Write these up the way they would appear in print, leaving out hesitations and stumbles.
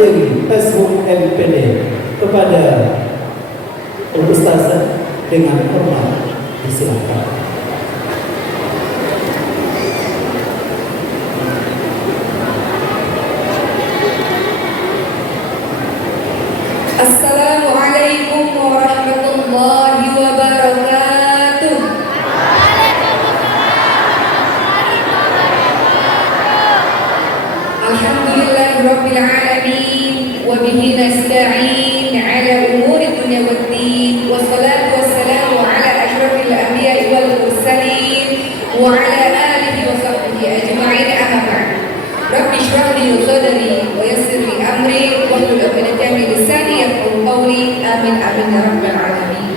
Dewi Facebook MPD kepada Ustazah dengan hormat disilakan. Assalamualaikum warahmatullahi wabarakatuh. Alhamdulillahirabbil alamin wa bihi nasta'in ala umuri dunya waddin wassalatu wassalamu ala asyrafil anbiya'i wal mursalin wa ala alihi wa sahbihi ajma'in amma ba'd. Rabbi shrah li sadri wa yassir li amri wa hlul 'uqdatam min lisani yafqahu qawli. Amin amin ya rabbal alamin.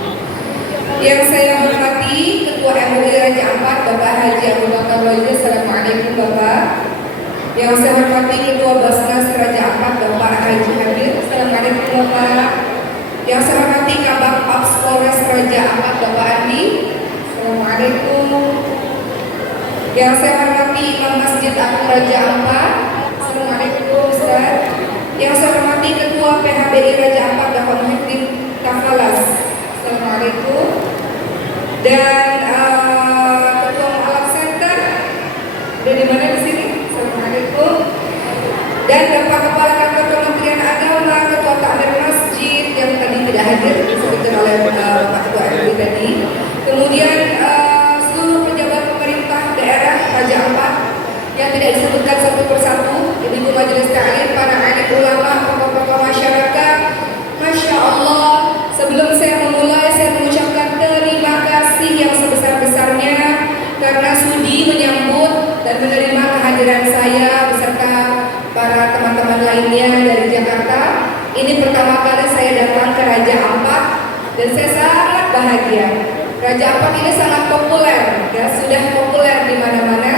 Yang saya hormati Ketua MUI Raja Ampat Bapak Haji Abu Bakar Wajid. Assalamualaikum Bapak. Yang saya hormati Ketua Basnas Raja Ampat Bapak Haji Habib. Assalamualaikum Bapak. Yang saya hormati Kabak Ops Polres Raja Ampat Bapak Andi. Assalamualaikum. Yang saya hormati Imam Masjid Agung Raja Ampat. Assalamualaikum Ustaz. Yang saya hormati Ketua PHBI Raja Ampat Bapak Muhyiddin Kafalas. Assalamualaikum. Dan Ketua Mu'alaf Center ada di mana di sini? Assalamualaikum. Dan Bapak Kepala Kantor Kementerian Agama, Ketua Takmir Masjid yang tadi tidak hadir disebutkan oleh Pak Ketua RW tadi. Kemudian seluruh pejabat pemerintah daerah Raja Ampat yang tidak disebutkan satu persatu, ibu majelis taklim, para alim ulama, tokoh-tokoh masyarakat. Masya Allah, sebelum saya memulai, saya mengucapkan terima kasih yang sebesar-besarnya karena sudi menyambut dan menerima kehadiran saya beserta para teman-teman lainnya dari Jakarta. Ini pertama kali saya datang ke Raja Ampat dan saya sangat bahagia. Raja Ampat ini sangat populer, ya, sudah populer di mana-mana,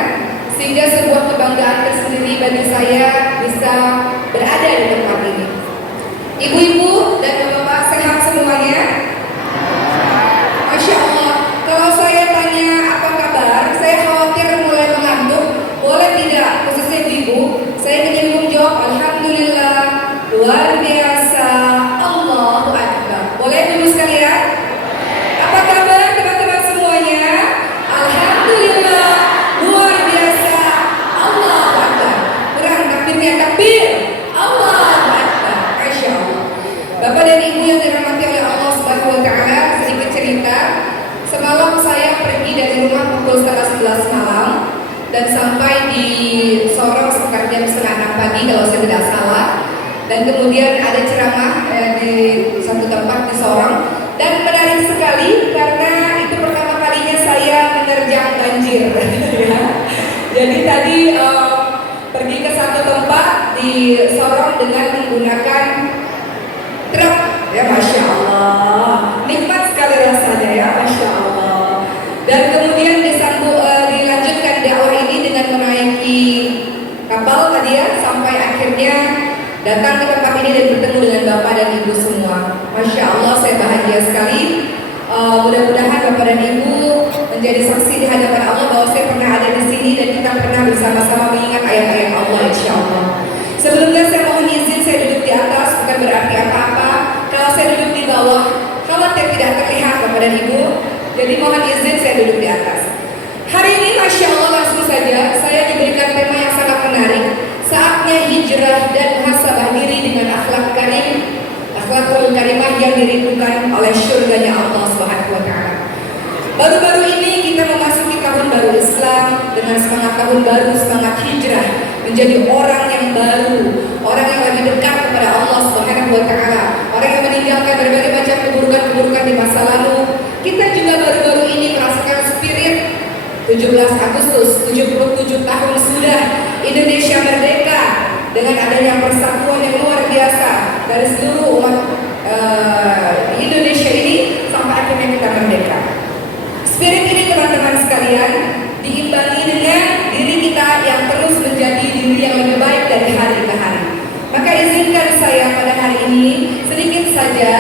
sehingga sebuah kebanggaan tersendiri bagi saya bisa berada di tempat ini. Ibu-ibu dan bapak sehat semuanya? Masya Allah. Kalau saya tanya apa kabar, saya khawatir mulai mengantuk. Boleh tidak, khususnya ibu, saya menyinggung jawab Alhamdulillah, luar biasa, Allahu Akbar. Boleh dulu sekalian? Apa kabar teman-teman semuanya? Alhamdulillah, luar biasa, Allahu Akbar. Kurang takbirnya, takbir, Allahu Akbar. Masya Allah. Bapak dan Ibu yang dirahmati oleh Allah Subhanahu wa Ta'ala, sedikit cerita. Semalam saya pergi dari rumah pukul setengah 11 malam dan sampai di Sorong sekitar jam setengah 6 pagi kalau saya tidak salah. Dan kemudian ada ceramah di satu tempat di Sorong dan menarik sekali karena itu pertama kalinya saya menerjang banjir. Jadi tadi pergi ke satu tempat di Sorong dengan menggunakan truk, ya Masya Allah, nikmat sekali rasanya ya Masya Allah. Dan kemudian dilanjutkan dakwah ini dengan menaiki kapal tadi ya, sampai akhirnya datang ke tempat ini dan bertemu dengan Bapak dan Ibu semua. Masya Allah, saya bahagia sekali. Mudah-mudahan Bapak dan Ibu menjadi saksi di hadapan Allah bahwa saya pernah ada di sini dan kita pernah bersama-sama mengingat ayat-ayat Allah, insya Allah. Sebelumnya saya mohon izin, saya duduk di atas bukan berarti apa-apa. Kalau saya duduk di bawah, khawatir tidak terlihat Bapak dan Ibu. Jadi mohon izin saya duduk di atas. Hari ini Masya Allah langsung saja saya diberikan tema yang sangat menarik. Saatnya hijrah dan muhasabah diri dengan akhlak karim, akhlakul karimah yang dirindukan oleh surganya Allah Subhanahu wa Ta'ala. Baru-baru ini kita memasuki tahun baru Islam dengan semangat tahun baru, semangat hijrah menjadi orang yang baru, orang yang lebih dekat kepada Allah Subhanahu wa Ta'ala, orang yang meninggalkan berbagai macam keburukan-keburukan di masa lalu. Kita juga baru-baru ini merasakan spirit 17 Agustus, 77 tahun sudah Indonesia merdeka dengan adanya persatuan yang luar biasa dari seluruh umat di Indonesia ini sampai akhirnya kita merdeka. Spirit ini teman-teman sekalian diimbangi dengan diri kita yang terus menjadi diri yang lebih baik dari hari ke hari. Maka izinkan saya pada hari ini sedikit saja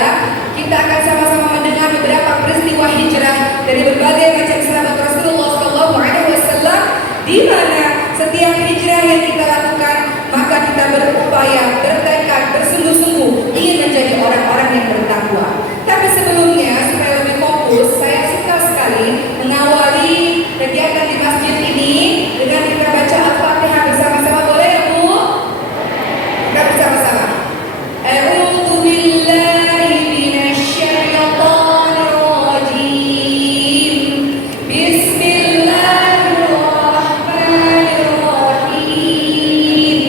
kita akan sama-sama mendengar beberapa peristiwa hijrah dari berbagai macam sahabat Rasulullah SAW, di mana setiap hijrah yang kita lakukan maka kita berupaya, bertekad, bersungguh-sungguh ingin menjadi orang-orang yang bertakwa. Tapi sebelumnya, supaya lebih fokus, saya suka sekali mengawali kegiatan di masjid ini dengan kita baca Al-Fatihah bersama-sama. Boleh ya Bu? Kita bersama-sama. A'udzu billahi minasyaitonir rajim. Bismillahirrahmanirrahim.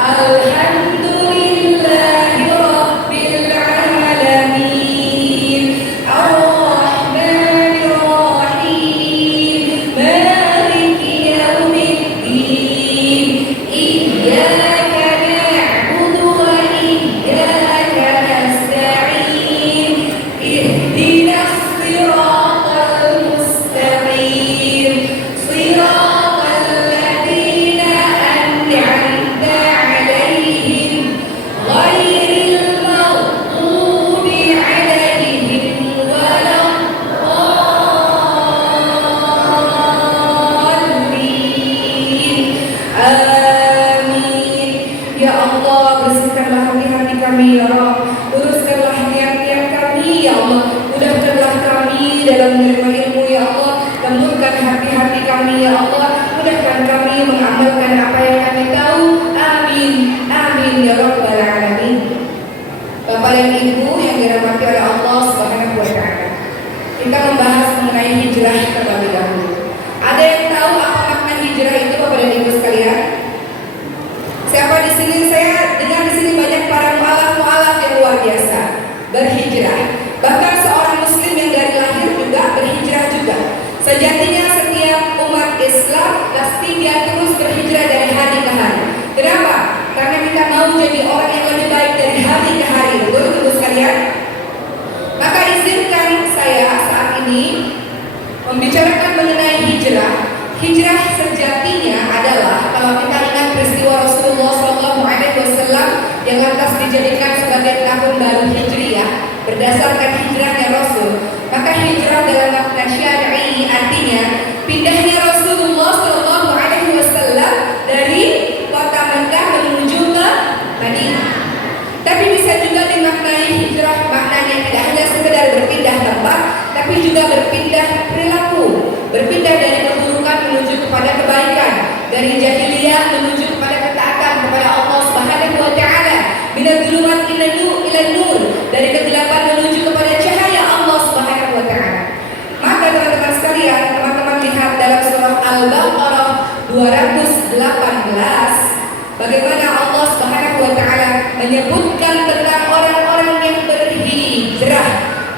Alhamdulillahi rabbil alamin. Ar-Rahmanir Rahim. Maliki yaumiddin. Iyyaka na'budu wa iyyaka nasta'in. Ihdinas siratal mustaqim. Siratal ladzina an'amta 'alaihim ghairil maghdubi 'alaihim waladdallin. Amin. Ya Allah, bersihkanlah hati-hati kami ya Rabb. Luruskanlah niat-niat kami ya Allah. Mudahkanlah kami dalam menerima ilmu ya Allah. Lembutkan hati-hati kami ya Allah. Mudahkan kami mengamalkan apa yang kami tahu. Amin. Amin ya Rabbal alamin. Bapak dan Ibu yang dirahmati oleh Allah Subhanahu wa taala. Kita membahas mengenai hijrah terlebih dahulu. Ada yang tahu apa makna hijrah itu Bapak dan Ibu sekalian? Siapa di sini? Saya dengar di sini banyak para mualaf yang luar biasa berhijrah. Bahkan seorang muslim yang dari lahir juga berhijrah juga. Sejatinya setiap umat Islam pasti dia terus berhijrah dari hari ke hari. Kenapa? Karena kita mau jadi orang yang lebih baik dari hari ke hari. Betul Ibu sekalian? Maka izinkan saya saat ini membicarakan mengenai hijrah. Hijrah sejatinya adalah, kalau kita ingat peristiwa Rasulullah SAW yang lantas dijadikan sebagai tahun baru Hijriah berdasarkan hijrahnya Rasul, maka hijrah dalam makna syar'i artinya pindahnya Rasulullah SAW dari kota Mekah menuju ke Madinah. Tapi bisa juga dimaknai hijrah maknanya tidak hanya sekedar berpindah tempat, tapi juga berpindah perilaku, berpindah dari keburukan menuju kepada kebaikan, dari jahiliyah menuju kepada ketaatan kepada Allah Subhanahu wa taala, minadz dzulumat ila nur, dari kegelapan menuju kepada cahaya Allah Subhanahu wa taala. Maka teman-teman sekalian, teman-teman lihat dalam surah Al-Baqarah 218 bagaimana Allah Subhanahu wa taala menyebutkan tentang orang-orang yang berhijrah.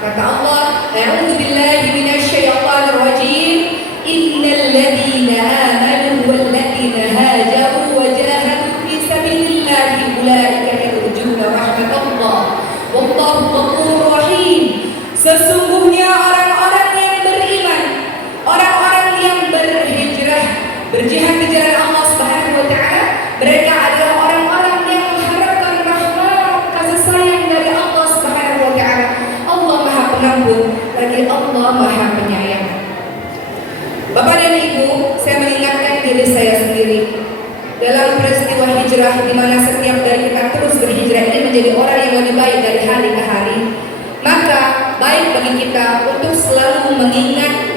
Kata Allah, a'udzu billahi minasyaitonir rajim. Innal ladzina amanu wal ladzina hajaru wa jahadu fi sabilillahi ulaika yarjuna rahmatallah wallahu ghafurur rahim. Sesungguhnya orang-orang yang beriman, orang-orang yang berhijrah, berjihad di jalan Allah Subhanahu wa taala, mereka adalah orang-orang yang mengharapkan rahmat kasih sayang dari Allah Subhanahu wa taala. Allah Maha Pengampun, lagi Allah Maha Penyayang. Bapak dan Ibu, saya mengingatkan diri saya sendiri dalam peristiwa hijrah di mana setiap dari kita terus berhijrah ini menjadi orang yang lebih baik dari hari ke hari. Maka baik bagi kita untuk selalu mengingat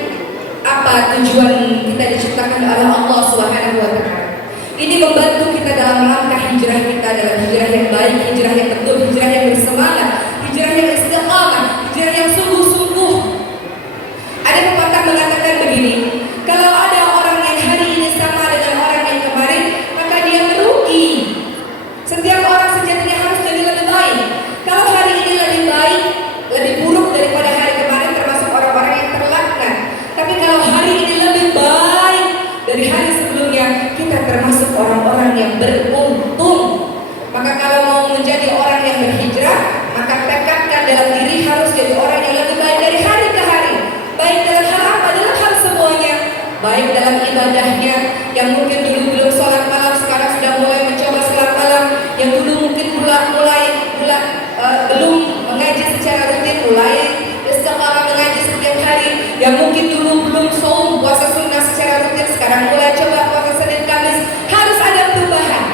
apa tujuan kita diciptakan oleh Allah Subhanahu wa taala. Ini membantu kita dalam langkah hijrah kita, dalam hijrah yang baik, hijrah yang betul, hijrah yang bersemangat, hijrah yang istiqamah, hijrah yang sungguh-sungguh. Ada pepatah mengatakan begini, kalau ada orang yang hari ini sama dengan orang yang kemarin, maka dia merugi. Setiap orang sejatinya harus jadi lebih baik. Kalau hari ini lebih baik, lebih buruk daripada hari kemarin, termasuk orang-orang yang terlaknat. Tapi kalau hari ini lebih baik dari hari sebelumnya, kita termasuk orang-orang yang beruntung. Maka kalau mau menjadi orang yang berhijrah, maka tekadkan dalam diri harus jadi orang yang lebih baik dari hari ke hari. Baik dalam hal apa? Dalam hal semuanya. Baik dalam ibadahnya, yang mungkin dulu belum sholat malam, sekarang sudah mulai mencoba sholat malam. Yang dulu mungkin belum mengaji secara rutin, mulai istiqamah mengaji setiap hari. Yang mungkin dulu belum saum puasa sunnah secara rutin, sekarang mulai coba puasa Senin Kamis. Harus ada perubahan.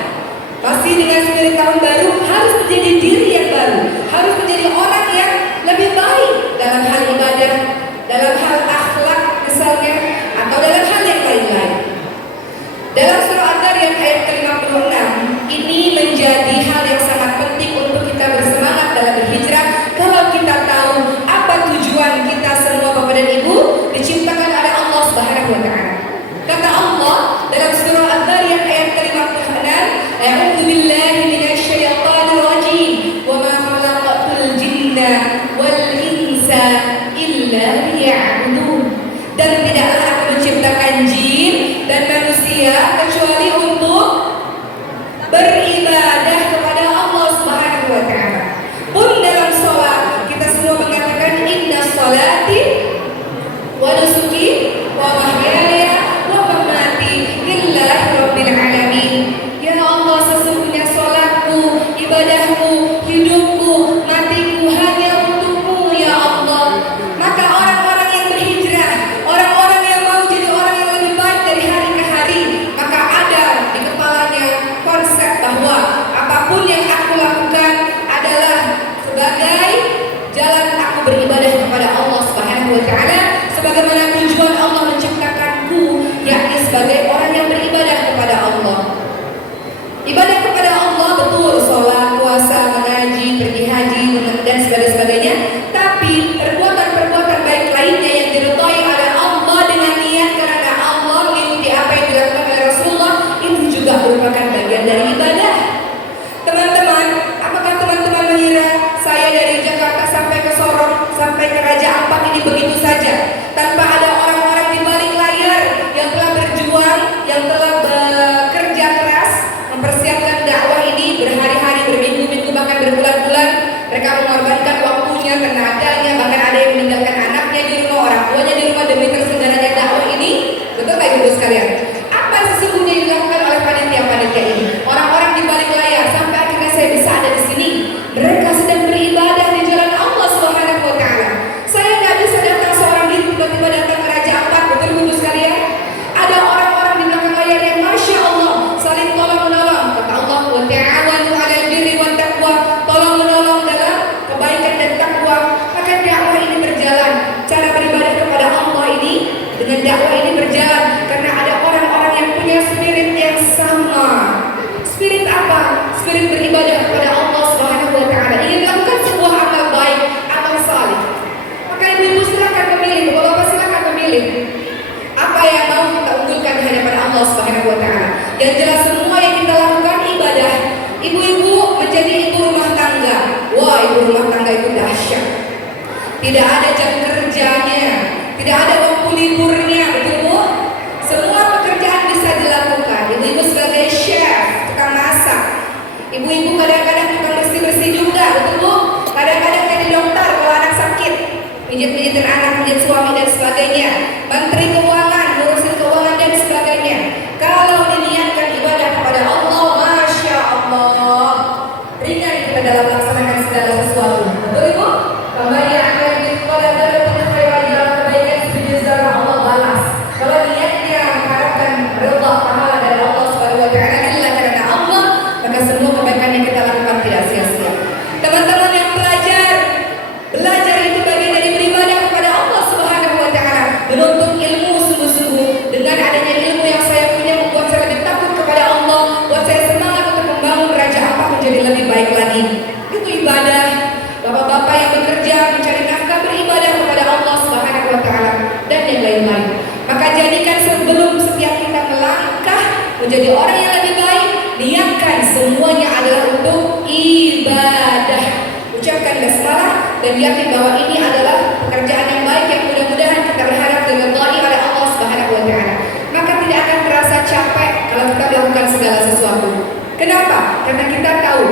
Yang jelas semua yang kita lakukan ibadah. Ibu-ibu menjadi ibu rumah tangga. Wah, ibu rumah tangga itu dahsyat. Tidak ada jam kerjanya, tidak ada waktu liburnya, betul Bu? Semua pekerjaan bisa dilakukan. Ibu-ibu sebagai chef, tukang masak. Ibu-ibu kadang-kadang tukang bersih-bersih juga, betul Bu? Kadang-kadang jadi dokter kalau anak sakit, pijit-pijitin anak, pijit suami dan sebagainya. Menteri keuangan, ngurusin keuangan dan sebagainya. Kalau diniatkan ibadah kepada Allah, Masya Allah, ringan kita dalam melaksanakan segala sesuatu. Betul Ibu? Kembali akan dikola dalam kebaikan sebiji zara Allah balas. Kalau niatnya mengharapkan ridha pahala dari Allah Subhanahu wa taala illa karena Allah, maka semua kebaikan yang kita lakukan tidak sia-sia. Teman-teman yang belajar itu bagian dari beribadah kepada Allah Subhanahu wa taala, menuntut ilmu sungguh-sungguh. Dengan adanya ilmu yang saya punya membuat saya lebih takut kepada Allah, buat saya semangat untuk membangun Raja Ampat menjadi lebih baik lagi. Itu ibadah. Bapak-bapak yang bekerja mencari nafkah beribadah kepada Allah Subhanahu wa taala dan yang lain-lain. Maka jadikan sebelum setiap kita melangkah menjadi orang yang lebih baik, niatkan semuanya adalah untuk ibadah. Ucapkan basmalah dan yakin bahwa ini adalah pekerjaan yang baik yang mudah-mudahan kita berharap diridhai oleh Allah Subhanahu wa taala. Maka tidak akan terasa capek kalau kita melakukan segala sesuatu. Kenapa? Karena kita tahu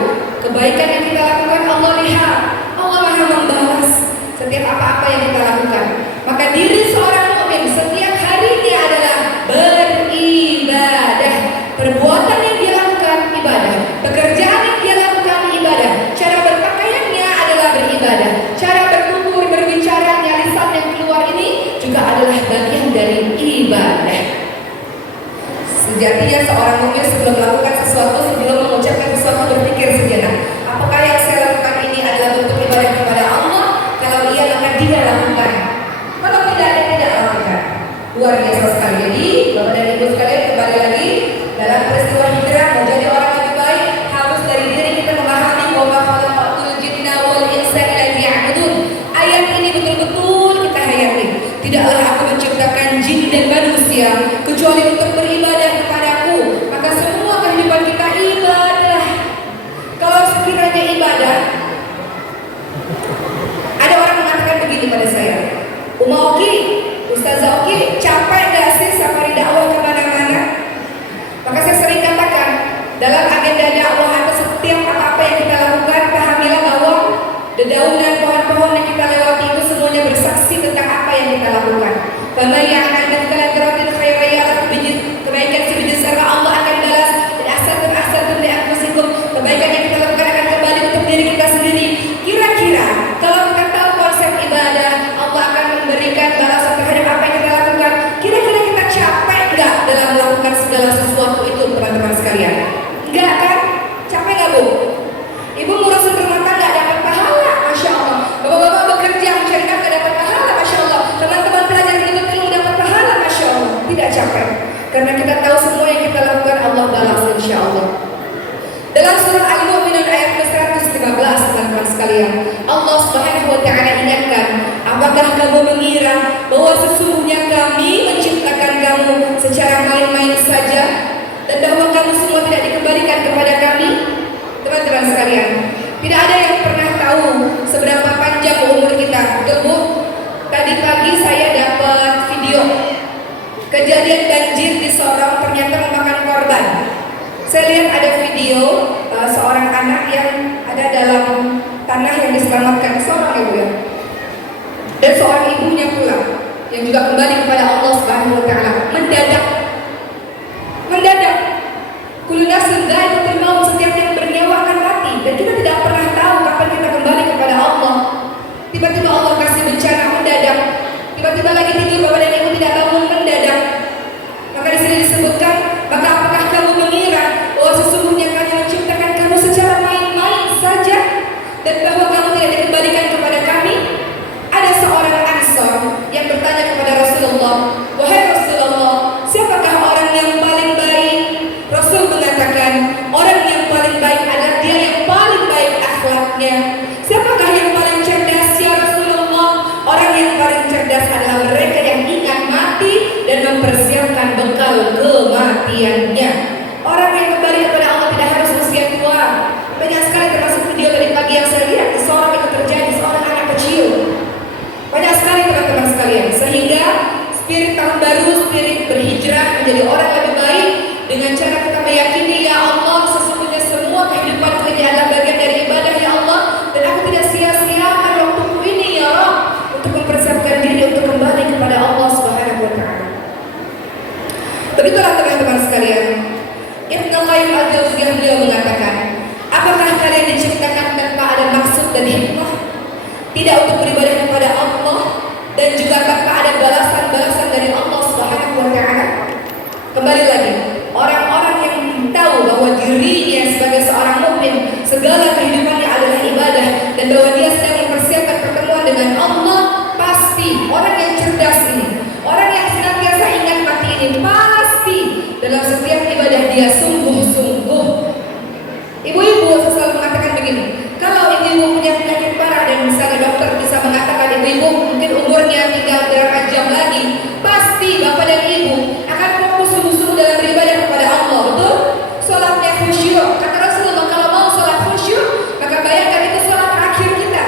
kebaikan yang kita lakukan Allah lihat. Allah Maha membalas setiap apa-apa yang kita lakukan. Maka diri seorang mukmin setiap hari dia adalah beribadah. Perbuatan yang dia lakukan ibadah, pekerjaan yang dia lakukan ibadah, cara berpakaiannya adalah beribadah, cara bertutur berbicaranya, lisan yang keluar ini juga adalah bagian dari ibadah. Sejatinya seorang mukmin sebelum melakukan sesuatu, sebelum mengucapkan sesuatu berpikir sejenak, apakah yang saya lakukan ini adalah bentuk ibadah kepada Allah? Kalau iya maka dia lakukan. Kalau tidak, dia tidak lakukan. Luar biasa sekali. Jadi Bapak dan Ibu sekalian, kembali lagi dalam peristiwa hijrah menjadi orang lebih baik harus dari diri kita memahami bahwa khalaqatul jinna wal insa illa liya'budun. Ayat ini betul-betul kita hayati. Tidaklah aku menciptakan jin dan manusia kecuali untuk beribadah kepadaku. Maka semua kehidupan kita ibadah. Kalau sekiranya ibadah, ada orang mengatakan begini pada saya, Oki, Ustazah Oki, capek gak sih safari dakwah kemana-mana? Maka saya sering katakan, dalam agenda dakwah atau setiap apa-apa yang kita lakukan, pahamilah bahwa dedaunan pohon-pohon yang kita lewati itu semuanya bersaksi tentang apa yang kita lakukan. Faman ya'mal mithqala dzarratin khairan yarah, kebaikan sebiji zarah Allah akan balas, dan ahsantum li anfusikum, kebaikan yang kita lakukan akan kembali untuk diri kita sendiri. Kira-kira kalau kita tahu konsep ibadah, Allah akan memberikan balasan terhadap apa yang kita lakukan. Kira-kira kita capek enggak dalam melakukan segala sesuatu itu, teman-teman sekalian? Enggak kan? Capek enggak Bu? Ibu ngurusin rumah tangga dapat pahala, Masya Allah. Bapak-bapak bekerja mencari nafkah dapat pahala, Masya Allah. Teman-teman belajar menuntut ilmu dapat pahala, Masya Allah. Tidak capek, karena kita tahu semua yang kita lakukan Allah balas, Insya Allah. Dalam surah Al-Mu'minun ayat ke-115, teman-teman sekalian, Allah Subhanahu wa taala ingatkan, apakah kamu mengira bahwa sesungguhnya kami menciptakan kamu secara main-main saja dan bahwa kamu semua tidak dikembalikan kepada kami? Teman-teman sekalian, tidak ada yang pernah tahu seberapa panjang umur kita. Betul Bu? Tadi pagi saya dapat video kejadian banjir di Sorong ternyata memakan korban. Saya lihat ada video seorang anak yang ada dalam tanah yang diselamatkan, seorang ibu ya, dan seorang ibunya pula yang juga kembali kepada Allah Subhanahu wa taala. Mendadak kullu nafsin dha'iqatul maut, setiap yang bernyawa akan mati, dan kita tidak pernah tahu kapan kita kembali kepada Allah. Tiba-tiba Allah kasih bencana mendadak, tiba-tiba lagi tidur Bapak dan Ibu tidak bangun, mendadak. Maka di sini disebutkan, maka apakah kamu mengira bahwa sesungguhnya kami menciptakan kamu secara main-main saja dan bahwa kamu tidak dikembalikan kepada kami? Ada seorang Ansor yang bertanya kepada Rasulullah, wahai Rasulullah, siapakah orang yang paling baik? Rasul mengatakan, menjadi orang yang lebih baik dengan cara kita meyakini, ya Allah, sesungguhnya semua kehidupanku ini adalah bagian dari ibadah, ya Allah, dan aku tidak sia-siakan waktuku ini, ya Rabb, untuk mempersiapkan diri untuk kembali kepada Allah Subhanahu wa Ta'ala. Begitulah teman-teman sekalian, Ibnu Qayyim al-Jauziyah beliau mengatakan, apakah kalian diciptakan tanpa ada maksud dan hikmah? Tidak untuk beribadah kepada Allah dan juga tanpa ada balasan-balasan dari Allah Subhanahu wa Ta'ala. Kembali lagi, orang-orang yang tahu bahwa dirinya sebagai seorang mukmin segala kehidupannya adalah ibadah dan bahwa dia sedang mempersiapkan pertemuan dengan Allah, pasti orang yang cerdas ini, orang yang senantiasa ingat mati ini, pasti dalam setiap ibadah dia sungguh-sungguh. Ibu-ibu selalu mengatakan begini, kalau ibu-ibu punya penyakit parah dan misalnya dokter bisa mengatakan ibu-ibu mungkin umurnya tinggal berapa jam lagi, pasti bapak dan ibu akan fokus sungguh-sungguh dalam beribadah kepada Allah, betul? Sholatnya khusyuk, kata Rasulullah, kalau mau sholat khusyuk maka bayangkan itu sholat terakhir kita.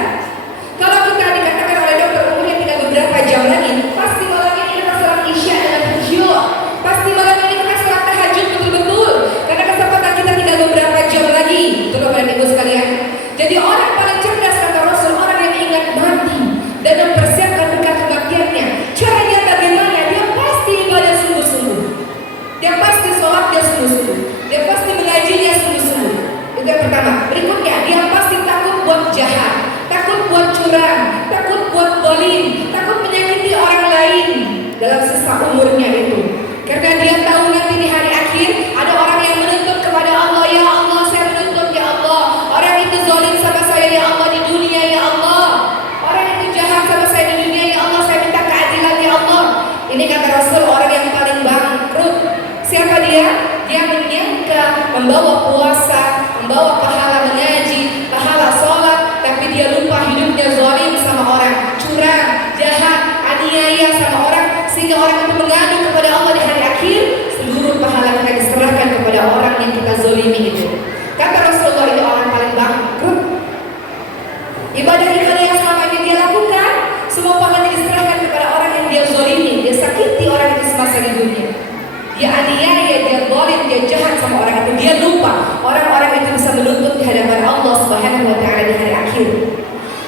Kalau kita dikatakan oleh dokter umurnya tinggal beberapa jam lagi, pasti malam ini kita sholat isya dengan khusyuk, pasti malam ini kita sholat tahajud betul-betul, karena kesempatan kita tinggal beberapa jam lagi, betul Bapak dan Ibu sekalian. Jadi orang paling cerdas kata Rasul, orang yang ingat mati dan mempersiapkan dekat kematiannya. Caranya bagaimana? Dia pasti ibadah sungguh-sungguh, dia pasti sholat dia sungguh-sungguh, dia pasti mengajinya sungguh-sungguh. Itu yang pertama. Berikutnya, dia pasti takut buat jahat, takut buat curang, takut buat zalim, takut menyakiti orang lain dalam sisa umurnya itu. Karena dia tahu nanti di hari akhir ada orang yang menuntut kepada Allah, ya Allah saya menuntut, ya Allah, orang itu zalim sama saya, ya Allah, di dunia, ya Allah, orang itu jahat sama saya di dunia, ya Allah, saya minta keadilan, ya Allah. Ini kata Rasul orang yang paling bangkrut. Siapa dia? Dia menyangka membawa puasa, membawa pahala mengaji, pahala sholat, tapi dia lupa hidupnya zalim sama orang, curang, jahat, aniaya sama orang, sehingga orang itu mengadu kepada Allah di hari akhir, seluruh pahala kita diserahkan kepada orang yang kita zalimi itu. Kata Rasulullah itu orang paling bangkrut. Ibadah-ibadah yang selama ini dia lakukan, semua pahalanya diserahkan kepada orang yang dia zalimi, dia sakiti orang itu semasa di dunia. Dia aniaya, dia zalim, dia jahat sama orang itu. Dia lupa orang-orang itu bisa menuntut di hadapan Allah Subhanahu wa Ta'ala di hari akhir.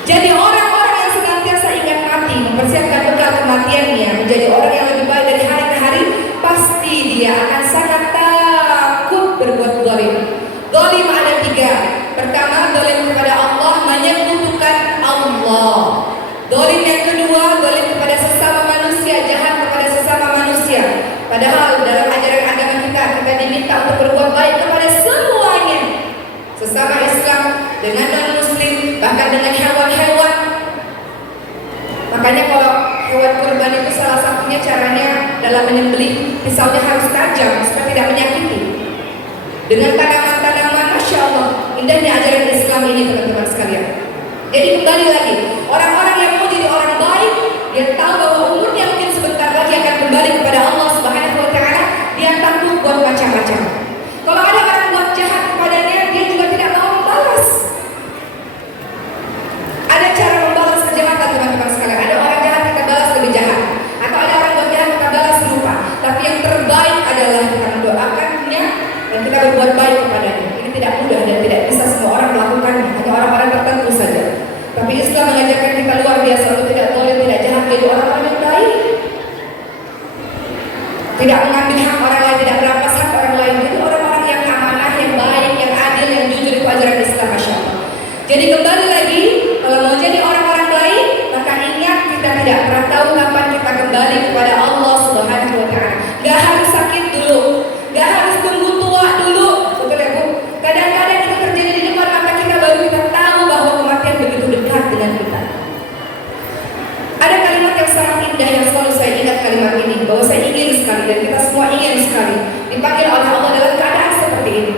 Jadi orang-orang yang senantiasa ingat mati, mempersiapkan bekal kematiannya, menjadi orang yang lebih baik dari hari ke hari, pasti dia akan sangat takut berbuat zalim. Zalim ada tiga. Pertama, zalim kepada Allah, menyekutukan Allah. Zalim yang kedua, zalim kepada sesama manusia, jahat kepada sesama manusia. Padahal dalam ajaran agama kita diminta untuk berbuat baik kepada semuanya, sesama Islam, dengan non-Muslim, bahkan dengan hewan-hewan. Makanya kalau hewan kurban itu salah satunya caranya dalam menyembelih, pisaunya harus tajam supaya tidak menyakiti. Dengan tanaman-tanaman, Masya Allah, indahnya ajaran Islam ini teman-teman sekalian. Jadi kembali lagi, orang-orang yang mau jadi orang baik, dia tahu bahwa umurnya mungkin sebentar lagi akan kembali kepada Allah Subhanahu wa Ta'ala. Dia takut buat macam-macam. Kalau ada orang buat jahat kepadanya, dia juga tidak mau membalas. Ada cara membalas kejahatan teman-teman sekalian. Ada orang jahat kita balas lebih jahat, atau ada orang buat jahat kita balas serupa. Tapi yang terbaik adalah kita mendoakannya dan kita berbuat baik kepadanya. Ini tidak mudah dan tidak bisa semua orang melakukannya, hanya orang-orang tertentu saja. Tapi Islam mengajarkan kita luar biasa untuk tidak boleh, tidak jahat, jadi orang-orang yang baik, tidak mengambil hak orang lain, tidak merampas hak orang lain. Jadi orang-orang yang amanah, yang baik, yang adil, yang jujur, itu ajaran Islam, Masya Allah. Jadi kembali lagi, kalau mau jadi orang-orang baik, maka ingat kita tidak pernah tahu kapan kita kembali kepada Allah Subhanahu wa Ta'ala. Gak harus sakit dulu, gak harus tunggu tua dulu, betul ya Bu? Kadang-kadang itu terjadi di depan mata kita, baru kita tahu bahwa kematian begitu dekat dengan kita. Ada kalimat yang sangat indah yang selalu saya ingat kalimat ini, bahwa saya ingin sekali dan kita semua ingin sekali dipanggil oleh Allah dalam keadaan seperti ini.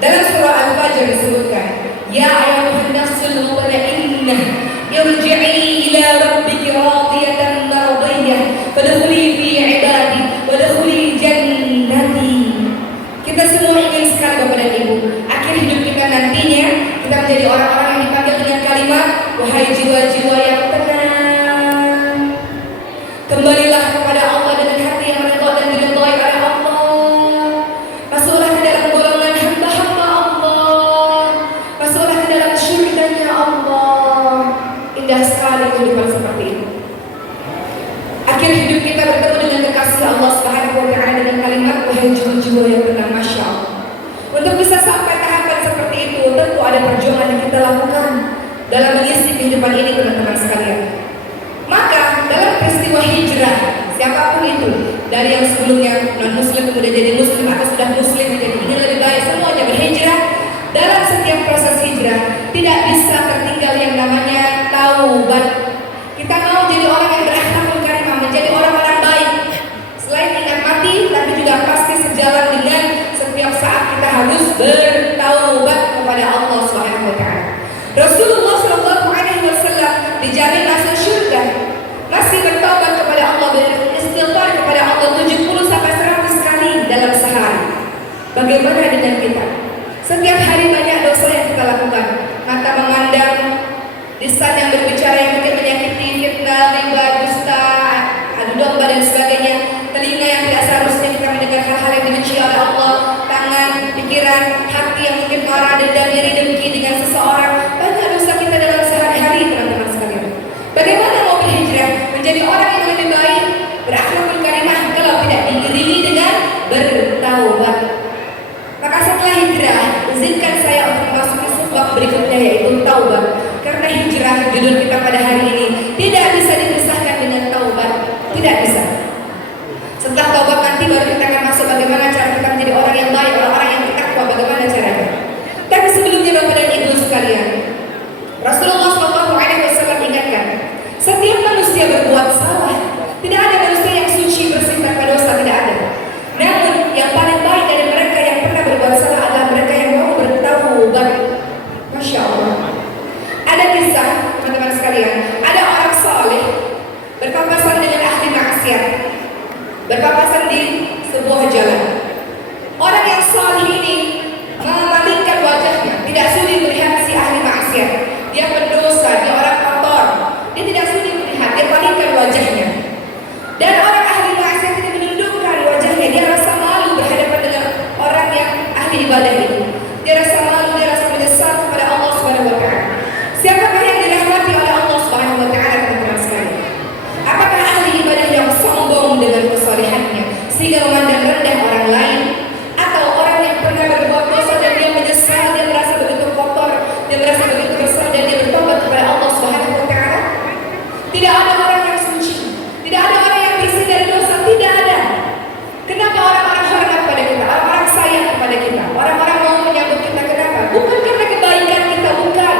Dalam surah Al-Fajr disebutkan, ya ayyuhan nafsul mutmainnah irji'i ila rabbiki radiyatan mardiyah fadkhuli fi ibadi wadkhuli jannati. Kita semua ingin sekali Bapak dan Ibu, akhir hidup kita nantinya kita menjadi orang-orang yang dipanggil dengan kalimat, wahai jiwa-jiwa yang tenang, kembalilah kepada Allah dengan hati yang redha dan diridhai oleh Allah. bertaubat. Kita mau jadi orang yang berakhlakul karimah, menjadi orang-orang baik. Selain ingat mati, tapi juga pasti sejalan dengan setiap saat kita harus bertaubat kepada Allah Subhanahu wa taala. Rasulullah sallallahu alaihi wasallam dijamin masuk surga. Masih bertaubat kepada Allah, beristighfar kepada Allah 70 sampai 100 kali dalam sehari. Bagaimana dengan kita? Setiap hari banyak dosa yang kita lakukan. Mata memandang, lisan yang berbicara yang mungkin menyakiti, fitnah, riba, dusta, adu domba dan sebagainya. Telinga yang tidak seharusnya kita mendengar hal-hal yang dibenci oleh Allah. Tangan, pikiran, hati yang mungkin marah, dendam, iri, dengki dengan seseorang. Banyak dosa kita dalam sehari-hari, teman-teman sekalian. Bagaimana mau berhijrah menjadi orang yang lebih baik, berakhlakul karimah kalau tidak diiringi dengan bertaubat? Maka setelah hijrah, izinkan saya untuk memasuki sebab berikutnya, yaitu taubat. Karena hijrah, judul kita pada hari ini, tidak bisa dipisahkan dengan taubat. Tidak bisa. Setelah taubat nanti baru kita akan masuk bagaimana cara kita menjadi orang yang baik, orang-orang yang bertakwa, bagaimana caranya. Tapi sebelumnya Bapak dan Ibu sekalian, Rasulullah SAW ingatkan, setiap manusia berbuat salah. Tidak ada manusia yang suci, bersih, tanpa dosa, tidak ada. Namun yang paling baik dari mereka yang pernah berbuat salah adalah mereka yang mau bertaubat. Masya Allah. Ada kisah, teman-teman sekalian, ada orang saleh berpapasan dengan ahli maksiat, berpapasan di sebuah jalan. Orang yang saleh ini memalingkan wajahnya, tidak sudi melihat si ahli maksiat. Dia berdosa, dia orang kotor, dia tidak sudi melihat, dia palingkan wajahnya. Dan orang ahli maksiat ini menundukkan wajahnya, dia rasa malu berhadapan dengan orang yang ahli ibadah ini. Dia rasa malu, dia rasa menyesal kepada Allah Subhanahu wa taala. Siapakah yang dirahmati oleh Allah Subhanahu wa taala, teman-teman sekalian? Apakah ahli ibadah yang sombong dengan kesalehannya sehingga memandang rendah orang lain, atau orang yang pernah berbuat dosa dan dia menyesal, dia merasa begitu kotor, dia merasa begitu bersalah dan dia bertobat kepada Allah Subhanahu wa taala? Tidak ada orang yang suci, tidak ada orang yang bersih dari dosa, tidak ada. Kenapa orang-orang hormat pada kita, orang-orang sayang kepada kita, orang-orang mau menyambut kita? Kenapa? Bukan karena kebaikan kita, bukan.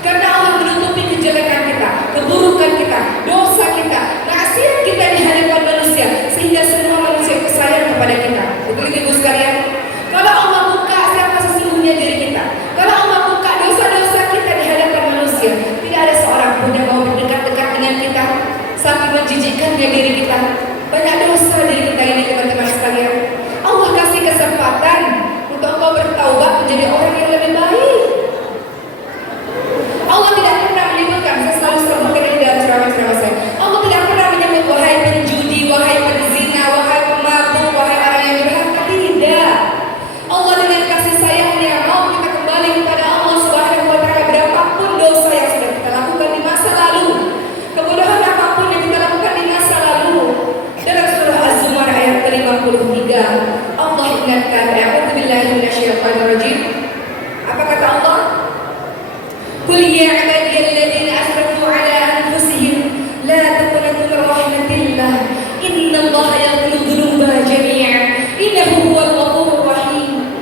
Karena Allah menutupi kejelekan kita, keburukan kita, dosa kita, maksiat kita di hadapan manusia, sehingga semua manusia sayang kepada kita. Betul Ibu sekalian? Kalau Allah buka siapa sesungguhnya diri kita, kalau Allah buka dosa-dosa kita di hadapan manusia, tidak ada seorang pun yang mau berdekat-dekat dengan kita, sampai menjijikkannya diri kita. Banyak dosa diri kita ini, teman-teman sekalian. Allah kasih kesempatan untuk engkau bertaubat menjadi orang yang lebih baik. Allah tidak pernah menyebutkan, saya selalu sebutkan ini dalam ceramah-ceramah saya, Allah tidak pernah menyebut wahai penjudi, wahai penzina, wahai pemabuk, wahai orang yang durhaka. Tidak. Allah dengan kasih sayangnya mau kita kembali kepada Allah Subhanahu wa taala. Berapapun dosa yang sudah kita lakukan di masa lalu, kebodohan apapun yang kita lakukan di masa lalu, dalam surah Az-Zumar ayat ke-53 Allah ingatkan, a'udzubillahi minasyaitonirrajim. Apa kata Allah? Qul ya ibadiyalladzina asrafu ala anfusihim la taqnatu min rahmatillah innallaha yaghfiru dzunuba jami'an innahu huwal ghafurur rahim.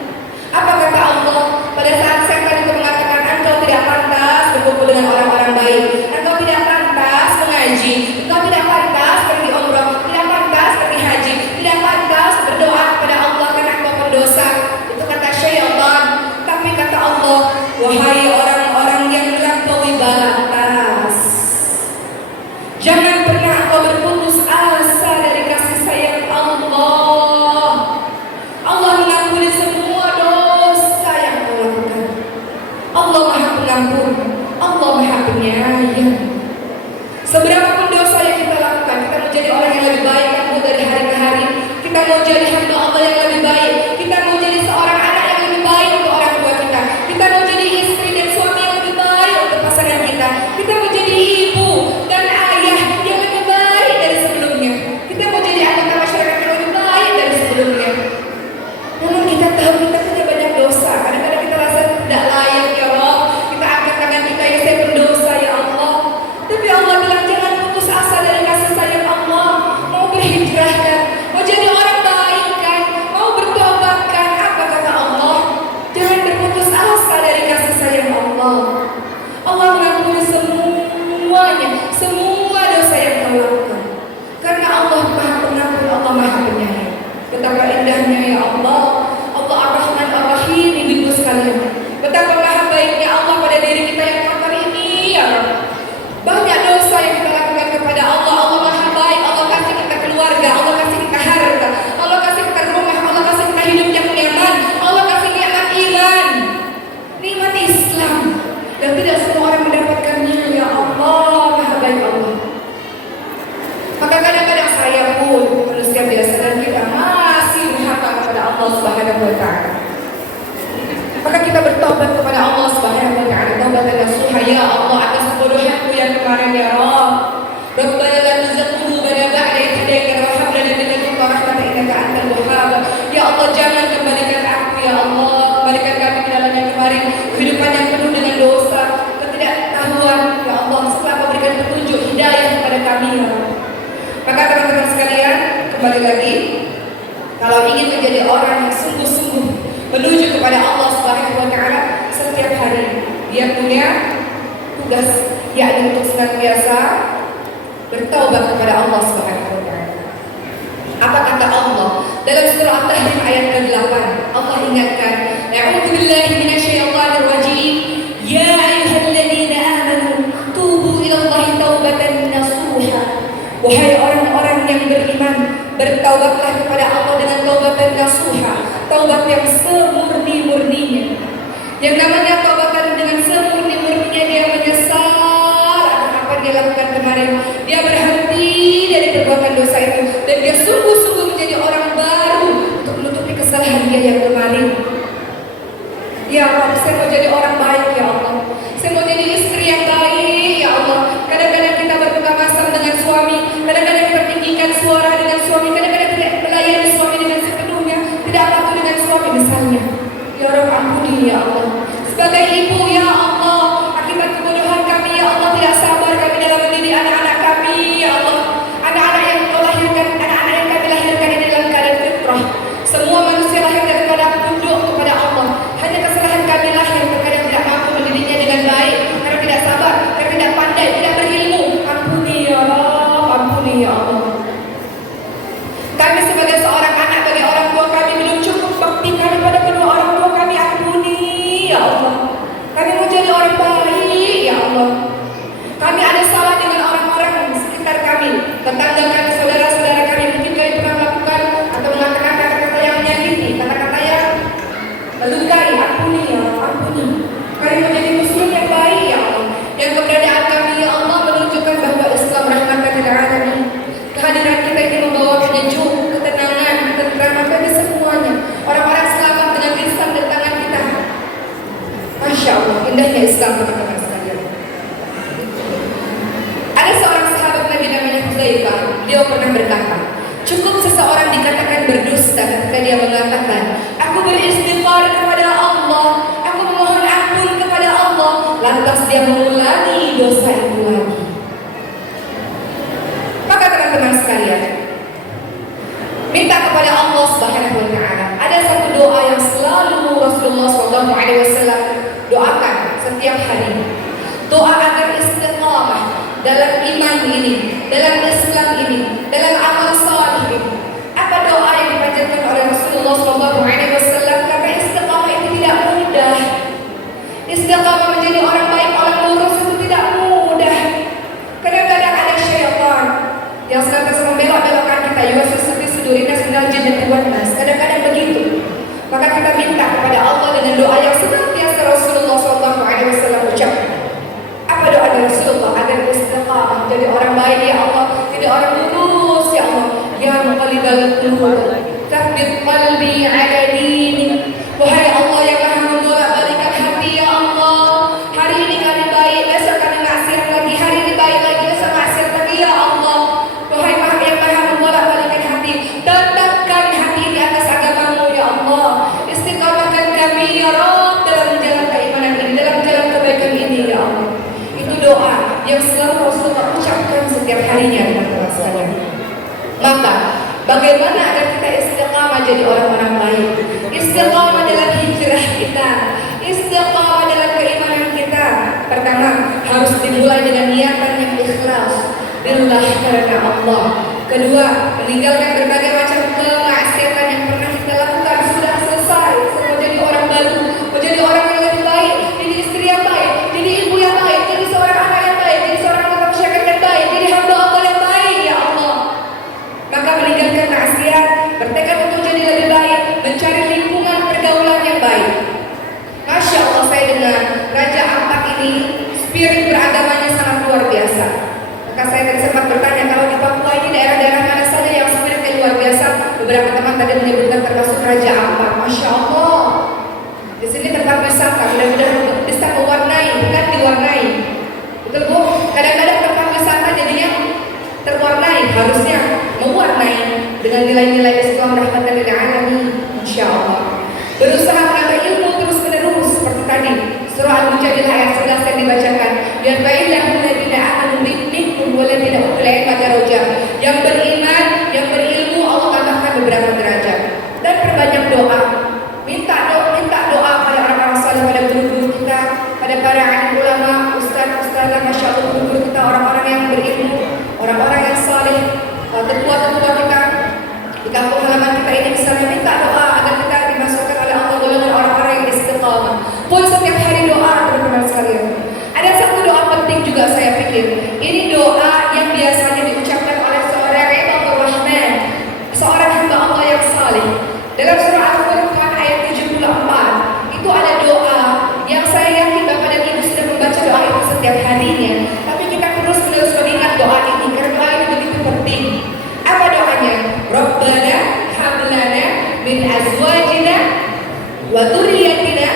Apa kata Allah pada saat setan itu mengatakan engkau tidak pantas berkumpul dengan orang-orang baik, engkau tidak pantas mengaji, engkau tidak pantas pergi umrah, tidak pantas pergi haji, tidak pantas berdoa kepada Allah karena engkau berdosa. Itu kata syaitan. Tapi kata Allah, wahai orang-orang yang melampaui taala. Maka kita bertobat kepada Allah Subhanahu wa taala, taubatan nasuha. Ya Allah, atas kebodohanku yang kemarin ya Rabb. Rabbana la tuzigh qulubana ba'da idh hadaytana wa hab lana min ladunka rahmatan innaka antal wahhab. Ya Allah, jangan kembalikan aku ya Allah, kembalikan kami ke dalam yang kemarin, kehidupan yang penuh dengan dosa, ketidaktahuan ya Allah. Setelah Kau berikan petunjuk hidayah kepada kami ya Allah. Maka teman-teman sekalian, kembali lagi, kalau ingin menjadi orang yang sungguh-sungguh menuju kepada Allah Subhanahu wa taala, setiap hari dia punya tugas, yakni untuk senantiasa bertaubat kepada Allah Subhanahu wa taala. Apa kata Allah dalam surah At-Tahrim ayat ke-8? Allah ingatkan, "A'udzu billahi minasyaitonir rajim. Ya ayyuhalladzina amanu tubu ilallahi taubatan nasuha." Wahai orang-orang yang beriman, bertaubatlah kepada Allah dengan taubatan nasuha, taubat yang semurni-murninya. Yang namanya taubatan dengan semurni-murninya, dia menyesal akan apa yang dia lakukan kemarin. Dia berhenti dari perbuatan dosa itu dan dia sungguh-sungguh menjadi orang baru untuk menutupi kesalahan dia yang kemarin. Ya Allah, saya mau jadi orang baik ya Allah. Saya mau jadi istri yang baik ya Allah. Kadang-kadang kita berbuka masam dengan suami, kadang-kadang kita tinggikan suara dengan suami, kadang-kadang tidak melayani suami dengan sepenuhnya, tidak patuh dengan suami misalnya. Ya Rabb, ampuni ya Allah. Sebagai ibu ya Allah, akibat kebodohan kami ya Allah, tidak sabar kami dalam mendidik anak-anak kami ya Allah. Anak-anak yang Kau lahirkan, anak-anak yang kami lahirkan ini dalam keadaan fitrah. Semua manusia lahir daripada tunduk kepada Allah. Hanya kesalahan kami lah yang terkadang tidak mampu mendidiknya dengan baik, karena tidak sabar, karena tidak pandai, tidak berilmu. Ampuni ya Allah, ampuni ya Allah. Kami sebagai seorang anak, bagi orang tua kami belum cukup bakti kami pada kedua orang tua kami. Ampuni ya Allah. Kami mau jadi orang baik ya Allah. Kami ada salah dengan orang-orang di sekitar kami, tetangga kami, saudara-saudara kami. Mungkin kami pernah melakukan atau mengatakan kata-kata yang menyakiti, kata-kata yang melukai. Ampuni ya, ampuni. Kami mau jadi muslim yang baik ya Allah. Yang keberadaan kami ya Allah menunjukkan bahwa Islam rahmatan lil alamin. Kehadiran kita ini membawa penyejuk, ketenangan, ketentraman bagi semuanya. Orang-orang selamat dengan lisan dan tangan kita. Masya Allah, indahnya Islam teman-teman sekalian. Ada seorang sahabat Nabi namanya Hudzaifah. Beliau pernah berkata, cukup seseorang dikatakan berdusta ketika dia mengatakan, aku beristighfar kepada Allah, aku memohon ampun kepada Allah, lantas dia mengulangi dosa itu lagi. Maka teman-teman sekalian, minta kepada Allah Subhanahu wa taala. Ada satu doa yang selalu Rasulullah SAW doakan setiap hari. Doa agar istiqamah dalam iman ini, dalam Islam ini, dalam amal saleh ini. Apa doa yang dipanjatkan oleh Rasulullah SAW? Karena istiqamah itu tidak mudah. Istiqamah menjadi orang baik, orang lurus itu tidak mudah. Kadang-kadang ada syaitan yang senantiasa membelok-belokkan kita. Yuwaswisu fi sudurina minal jinnati wan nas. Kadang-kadang begitu. Maka kita minta kepada Allah dengan doa yang senantiasa Rasulullah SAW ucapkan. Apa doa dari Rasulullah? Agar istiqamah menjadi orang baik ya Allah, jadi orang lurus ya Allah. Ya muqallibal qulub, tsabbit qalbi ala dinik. Wahai Allah yang Maha membolak-balikkan hati ya Allah. Hari ini kami baik, besok kami maksiat lagi, hari ini baik lagi, besok maksiat lagi ya Allah. Wahai yang Maha membolak-balikkan hati, tetapkan hati di atas agamamu ya Allah. Istiqamahkan kami ya Rabb dalam jalan keimanan ini, dalam jalan kebaikan ini ya Allah. Itu doa yang selalu Rasulullah ucapkan setiap harinya teman-teman sekalian. Maka bagaimana agar kita istiqamah jadi orang-orang baik? Istiqamah dalam hijrah kita, istiqamah dalam keimanan kita. Pertama, harus dimulai dengan niatan yang ikhlas, lillah, karena Allah. Kedua, meninggalkan berbagai macam kemaksiatan yang pernah kita lakukan. Sudah selesai, saya mau jadi orang baru, mau jadi orang yang lebih baik, jadi istri yang baik, jadi ibu yang baik, jadi seorang anak yang baik, jadi seorang anggota masyarakat yang baik, jadi hamba Allah yang baik ya Allah. Maka meninggalkan maksiat, bertekad untuk jadi lebih baik, mencari lingkungan pergaulan yang baik. Masya Allah, saya dengar Raja Ampat ini spirit beragamanya sangat luar biasa. Maka saya tadi sempat bertanya, kalau di Papua ini daerah-daerah mana saja yang spiritnya luar biasa? Beberapa teman tadi menyebutkan termasuk Raja Ampat. Masya Allah. Di sini tempat wisata, mudah-mudahan bisa mewarnai, bukan diwarnai. Betul Bu? Kadang-kadang tempat wisata jadinya terwarnai, harusnya mewarnai dengan nilai-nilai Islam rahmatan lil alamin. Masya Allah. Berusaha menambah ilmu terus menerus seperti tadi surah Al-Mujadilah ayat 11 yang dibacakan. Dan baiklah alladziina aamanu minkum walladziina utul ilma darajat. Yang beriman, yang berilmu Allah tambahkan beberapa derajat. Dan perbanyak doa. Minta doa pada orang-orang saleh, pada guru-guru kita, pada para alim ulama, ustaz-ustazah, masya Allah, guru-guru kita, orang-orang yang berilmu, orang-orang yang saleh, tetua-tetua kita di kampung halaman kita ini misalnya, minta doa agar kita dimasukkan oleh Allah golongan orang-orang yang istiqamah. Pun setiap hari doa, teman-teman sekalian. Ada satu doa penting juga saya pikir. Ini doa yang biasanya diucapkan oleh seorang ibadur rahman, seorang hamba Allah yang saleh. Dalam surah Al-Furqan ayat 74 itu ada doa yang saya yakin Bapak dan Ibu sudah membaca doa itu setiap harinya. Tapi kita terus mengingat doa ini karena doa ini begitu penting. Apa doanya? Rabbana hab lana min azwajina wa dzurriyyatina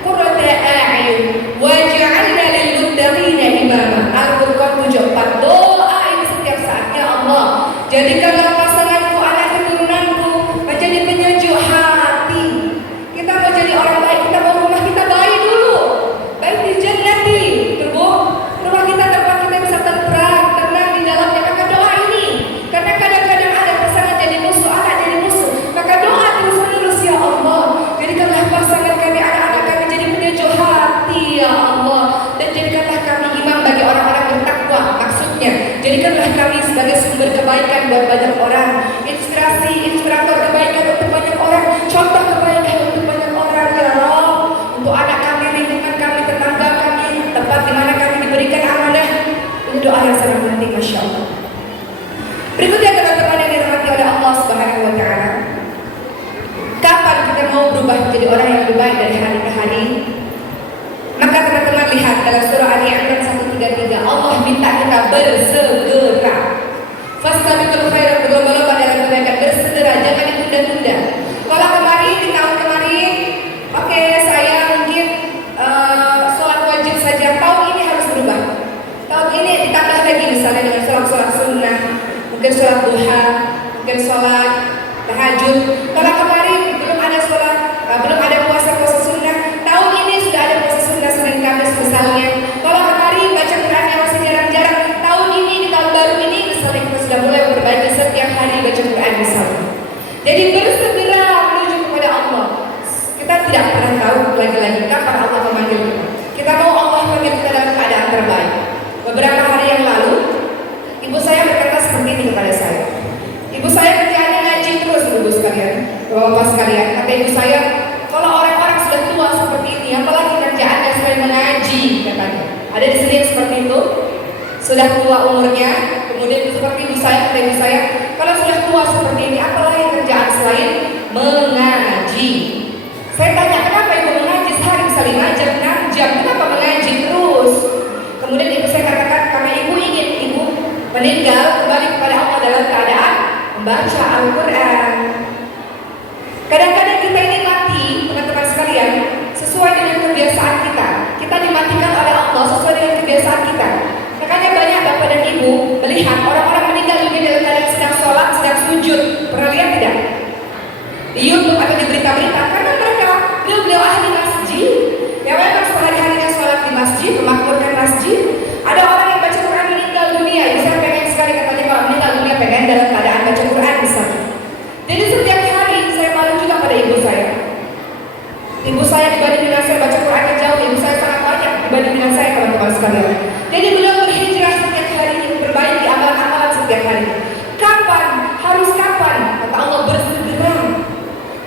qurrata a'yun waj'alna lil muttaqina imama. Al-Furqan 74. Doa ini setiap saat, ya Allah, jadikanlah pasanganku, anak keturunanku menjadi penyejuk hati. Kita mau jadi orang baik, kita mau rumah kita baik dulu. Baik di jannati, rumah kita tempat kita bisa tenang di dalamnya. Maka doa ini, karena kadang-kadang ada pasangan jadi musuh, anak jadi musuh, maka doa terus menerus, ya Allah, jadikanlah pasangan kami, anak-anak kami jadi penyejuk hati, ya Allah, dan jadikanlah kami imam bagi orang-orang bertakwa. Maksudnya, jadikanlah kami sebagai sumber kebaikan buat banyak orang, inspirator kebaikan untuk banyak orang, contoh kebaikan untuk banyak orang, ya Allah, untuk anak kami, lingkungan kami, tetangga kami, tempat di mana kami diberikan amanah. Ini doa yang sangat penting, masya Allah. Berikutnya teman-teman yang dirahmati oleh Allah Subhanahu wa Ta'ala, kapan kita mau berubah menjadi orang yang lebih baik dari hari ke hari? Maka teman-teman lihat dalam surah Ali Imran 133, Allah minta kita bersegera. Fastabiqul khairat, berlomba-lomba dalam kebaikan, bersegera, jangan ditunda-tunda. Kalau kemarin di tahun kemarin, oke, saya mungkin sholat wajib saja, tahun ini harus berubah. Tahun ini ditambah lagi misalnya dengan sholat sunnah, mungkin sholat duha, mungkin sholat tahajud. Kalau kemarin belum ada puasa sunnah, tahun ini sudah ada puasa sunnah Senin Kamis misalnya. Kalau kemarin baca Qurannya masih jarang-jarang, tahun ini di tahun baru ini misalnya kita sudah mulai memperbaiki setiap hari baca Quran misalnya. Jadi bersegera menuju kepada Allah. Kita tidak pernah tahu lagi-lagi kapan Allah memanggil kita. Kita mau Allah memanggil kita dalam keadaan terbaik. Beberapa hari yang lalu, ibu saya berkata seperti ini kepada saya. Ibu saya kerjaannya ngaji terus, ibu sekalian, bapak-bapak sekalian. Kata ibu saya, kalau orang-orang sudah tua seperti ini, apalagi kerjaannya selain mengaji, katanya. Ada di sini yang seperti itu, sudah tua umurnya, kemudian seperti ibu saya, kata ibu saya, kalau sudah tua seperti ini, apalagi kerjaan selain mengaji. Saya tanya, kenapa ibu mengaji sehari bisa 5 jam, 6 jam, kenapa mengaji terus? Kemudian ibu saya katakan, karena ibu ingin ibu meninggal kembali kepada Allah dalam keadaan membaca Al-Quran. Kadang-kadang kita ini mati, teman-teman sekalian, sesuai dengan kebiasaan kita. Kita dimatikan oleh Allah sesuai dengan kebiasaan kita. Makanya banyak bapak dan ibu melihat orang-orang meninggal dunia dalam keadaan sedang sholat, sedang sujud. Pernah lihat tidak? Di YouTube atau di berita-berita, karena mereka beliau ahli masjid. Ya memang sehari-harinya sholat di masjid, memakmurkan masjid. Ada orang yang baca Quran meninggal dunia. Saya pengen sekali katanya kalau meninggal dunia pengen dalam keadaan baca Quran misalnya. Jadi setiap hari saya malu juga pada ibu saya. Ibu saya dibanding dengan saya baca Qurannya jauh, ibu saya sangat banyak dibanding dengan saya, teman-teman sekalian. Jadi beliau berhijrah setiap hari, memperbaiki amalan-amalan setiap hari. Kapan? Harus kapan? Kata Allah, bersegera.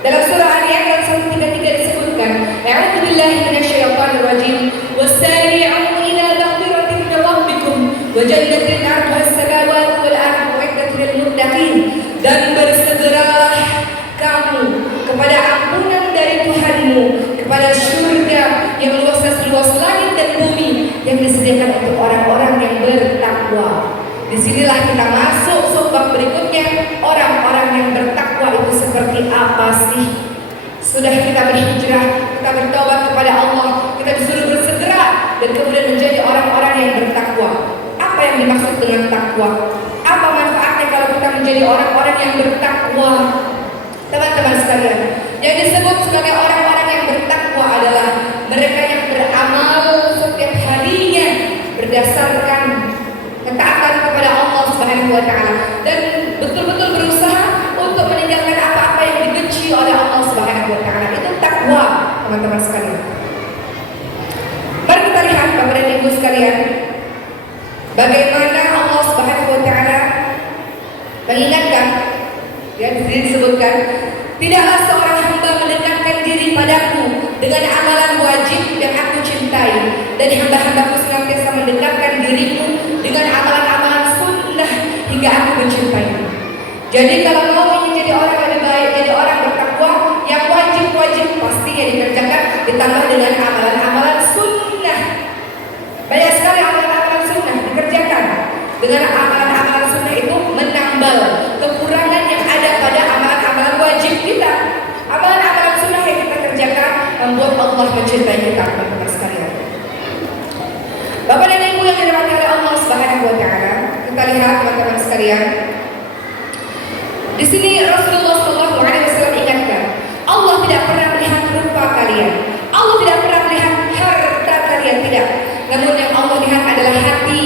Dalam surah Al-Imran 133 disebutkan, A'udzu billahi minasyaitonir rajim, wasari'u ila maghfiratin min rabbikum wa jannatin 'arduha as-samawati wal ardu u'iddat lil muttaqin. Dan bersegeralah kamu kepada ampunan dari Tuhanmu, kepada surga yang luasnya seluas langit dan bumi yang disediakan untuk orang-orang yang bertakwa. Disinilah kita masuk subbab berikutnya, orang-orang yang bertakwa itu masih sudah kita berhijrah, kita bertobat kepada Allah, kita disuruh bersegera dan kemudian menjadi orang-orang yang bertakwa. Apa yang dimaksud dengan takwa? Apa manfaatnya kalau kita menjadi orang-orang yang bertakwa? Teman-teman sekalian, yang disebut sebagai orang-orang yang bertakwa adalah mereka yang beramal setiap harinya berdasarkan ketaatan kepada Allah Subhanahu wa taala dan betul-betul berusaha untuk meninggalkan apa-apa yang dibenci oleh Allah Subhanahu wa taala. Itu takwa, teman-teman sekalian. Mari kita lihat Bapak dan Ibu sekalian, bagaimana Allah Subhanahu wa taala mengingatkan, ya, disebutkan, tidaklah seorang hamba mendekatkan diri padaku dengan amalan wajib yang aku cintai, dan hamba-hambaku senantiasa mendekatkan diriku dengan amalan-amalan sunnah hingga aku mencintai. Jadi kalau mau ingin jadi orang yang lebih baik, jadi orang bertakwa, yang wajib-wajib pasti yang dikerjakan ditambah dengan amalan-amalan sunnah. Banyak sekali amalan-amalan sunnah dikerjakan. Dengan amalan-amalan sunnah itu menambal kekurangan yang ada pada amalan-amalan wajib kita. Amalan-amalan sunnah yang kita kerjakan membuat Allah mencintai kita, teman-teman sekalian. Bapak dan Ibu yang dirahmati oleh Allah Subhanahu wa taala, kita lihat teman-teman sekalian. Di sini Rasulullah SAW ingatkan, Allah tidak pernah melihat rupa kalian, Allah tidak pernah melihat harta kalian, tidak. Namun yang Allah lihat adalah hati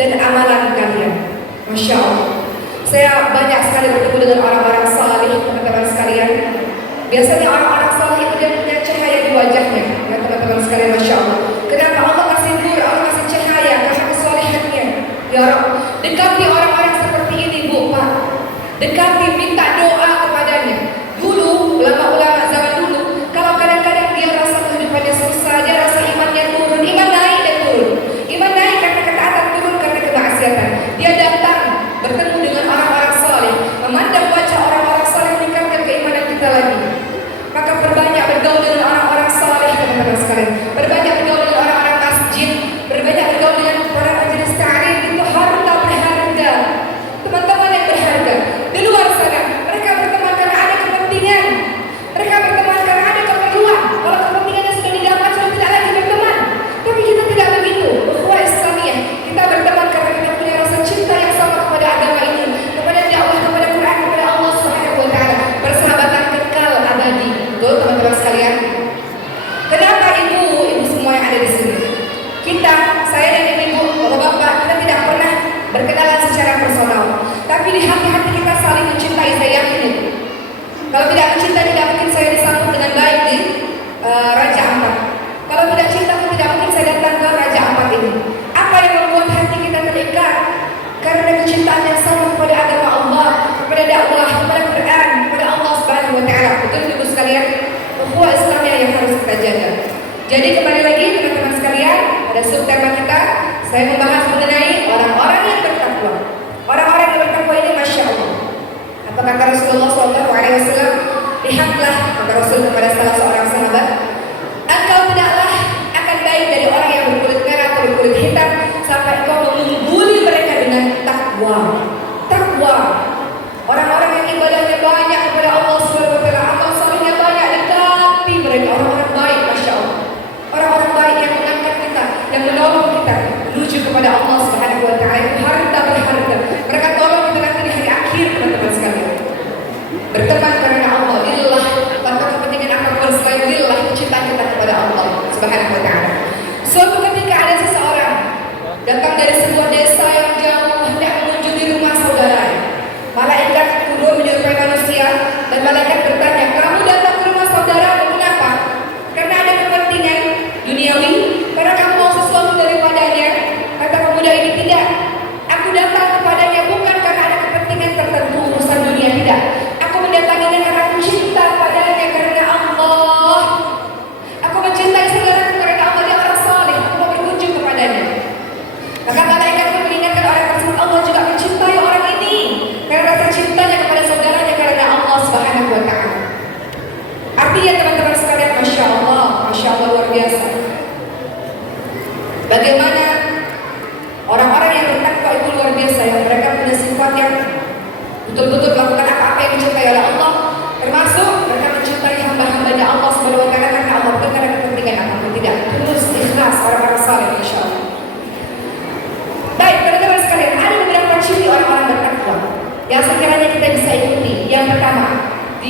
dan amalan kalian. Masya Allah. Saya banyak sekali bertemu dengan orang-orang saleh, teman-teman sekalian. Biasanya orang-orang saleh itu dia punya cahaya di wajahnya, ya teman-teman sekalian. Masya Allah. Kenapa Allah kasih nur, Allah kasih cahaya karena kesolehannya. Ya Rabb, dekati orang-orang seperti ini, Bu, Pak. Dekati, minta doa kepadanya. Dulu, ulama-ulama zaman dulu, kalau kadang-kadang dia rasa kehidupannya susah, dia rasa imannya turun, iman naik dan turun. Iman naik karena ketaatan, turun karena kemaksiatan. Dia datang bertemu dengan orang-orang saleh, memandang wajah orang-orang saleh, meningkatkan keimanan kita lagi. Maka perbanyak bergaul dengan orang-orang saleh, teman-teman sekalian. Perbanyak bergaul dengan orang-orang masjid, perbanyak bergaul dengan para majelis ta'lim. Itu harta berharga, teman-teman yang berharga. Di luar sana mereka berteman karena ada kepentingan, mereka berteman karena ada keperluan. Kalau kepentingannya sudah didapat, sudah tidak lagi berteman. Tapi kita tidak begitu. Ukhuwah Islamiyah, kita berteman karena kita punya rasa cinta yang sama kepada agama ini, kepada dakwah, kepada Quran, kepada Allah Subhanahu wa taala. Persahabatan kekal abadi. Betul, teman-teman sekalian. Kenapa ibu semua yang ada di sini? Kita, saya dan ibu, bapak-bapak, kita tidak pernah berkenalan secara personal. Tapi di hati-hati kita saling mencintai, saya yakin itu. Kalau tidak mencintai, tidak mungkin saya disambut dengan baik di Raja Ampat. Kalau tidak cinta pun tidak mungkin saya datang ke Raja Ampat ini. Apa yang membuat hati kita terikat? Karena kecintaan yang sama kepada agama Allah, kepada dakwah, kepada Quran, kepada Allah Subhanahu wa taala. Betul Ibu sekalian? Ukhuwah Islamiyah yang harus kita jaga. Jadi kembali lagi teman-teman sekalian, pada subtema kita saya membahas mengenai orang-orang yang bertakwa. Orang-orang yang bertakwa ini Masya Allah. Apa kata Rasulullah SAW? Lihatlah, kata Rasul kepada salah seorang sahabat, engkau tidaklah akan baik dari orang yang berkulit merah atau berkulit hitam sampai engkau mengungguli mereka dengan takwa. Takwa. Orang-orang yang ibadahnya banyak kepada Allah Subhanahu wa taala, amal salehnya banyak, dekati mereka, orang-orang baik, Masya Allah. Orang-orang baik yang mengangkat kita, yang menolong kita menuju kepada Allah Subhanahu wa taala. Itu harta berharga. Mereka tolong kita nanti di hari akhir, teman-teman sekalian. Berteman karena Allah, lillah, tanpa kepentingan apapun selain lillah, cinta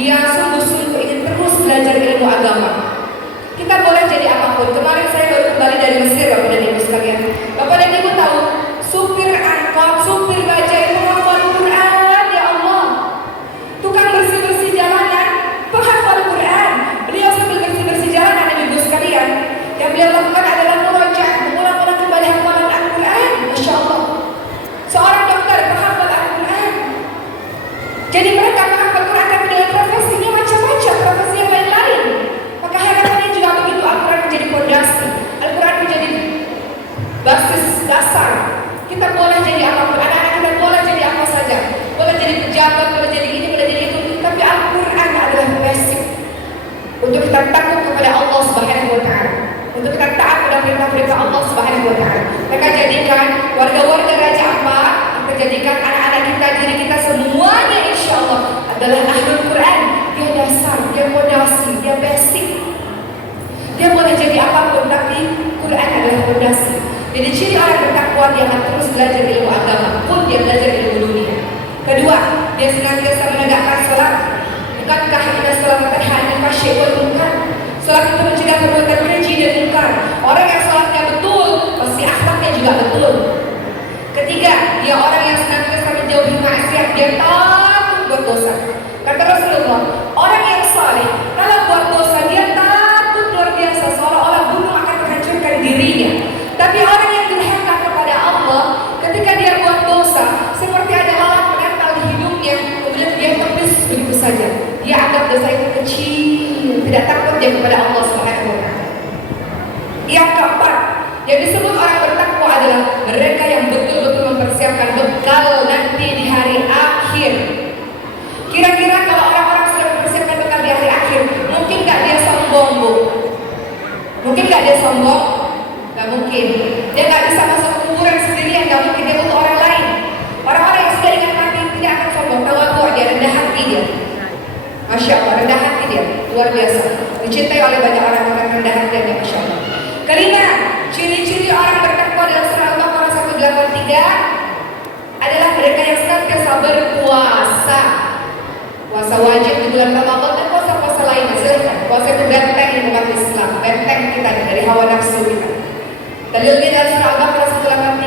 dia sungguh-sungguh ingin terus belajar ilmu agama. Kita boleh jadi apapun. Kemarin saya baru kembali dari Mesir, Bapak dan Ibu sekalian. Bapak dan Ibu tahu, supir angkot, supir bajai itu menghafal Quran, ya Allah. Tukang bersih-bersih jalanan, penghafal Quran. Beliau sambil bersih-bersih jalanan, Ibu sekalian, yang beliau lakukan adalah murojaah, mengulang-ulang kembali hafalan Al-Quran. Masya Allah. Seorang dokter penghafal Al-Quran. Jadi mereka menghafal Quran tapi dengan profesinya macam-macam, profesi yang lain-lain. Maka harapannya juga begitu, Al-Quran menjadi fondasi, Al-Quran menjadi basis dasar. Kita boleh jadi apapun, anak-anak kita boleh jadi apa saja, boleh jadi pejabat, boleh jadi ini, boleh jadi itu, tapi Al-Quran adalah basic untuk kita takut kepada Allah Subhanahu wa Ta'ala, untuk kita taat pada perintah-perintah Allah Subhanahu wa Ta'ala. Maka jadikan warga-warga Raja Ampat, kita jadikan anak-anak kita, diri kita semuanya insya Allah adalah ahlul Quran. Dia dasar, dia fondasi, dia basic. Dia boleh jadi apapun, tapi Quran adalah fondasi. Jadi ciri orang bertakwa, dia akan terus belajar ilmu agama, pun dia belajar ilmu dunia. Kedua, dia senantiasa menegakkan salat. Bukankah kita selamatan hanya fasyik wal munkar? Salat itu mencegah perbuatan keji dan munkar. Orang yang salatnya betul, pasti akhlaknya juga betul. Ketiga, dia orang yang senantiasa menjauhi maksiat, dia takut buat dosa. Kata Rasulullah, orang yang saleh kalau buat dosa dia takut luar biasa, seolah-olah gunung akan menghancurkan dirinya. Tapi orang yang durhaka kepada Allah, ketika dia buat dosa, seperti ada lalat menempel di hidungnya, kemudian dia tepis begitu saja. Dia anggap dosa itu kecil, tidak takut dia kepada Allah Subhanahu wa Ta'ala. Yang keempat, yang disebut orang bertakwa adalah mereka yang betul-betul mempersiapkan bekal nanti di hari akhir. Kira-kira kalau orang-orang sudah mempersiapkan bekal di hari akhir, mungkin gak dia sombong, Bu? Mungkin gak dia sombong? Gak mungkin. Dia gak bisa masuk kuburan sendirian, gak mungkin, dia butuh orang lain. Orang-orang yang sudah ingat mati tidak akan sombong, tawadhu, dia rendah hati dia. Masya Allah, rendah hati dia, luar biasa. Dicintai oleh banyak orang-orang rendah hati dia, Masya Allah. Kelima, ciri-ciri orang bertakwa dalam surah Al-Baqarah 183 adalah mereka yang senantiasa berpuasa. Puasa wajib di bulan Ramadan dan puasa-puasa lainnya, silahkan. Puasa itu benteng umat Islam, benteng kita dari hawa nafsu kita. Dalilnya dalam surah Al-Baqarah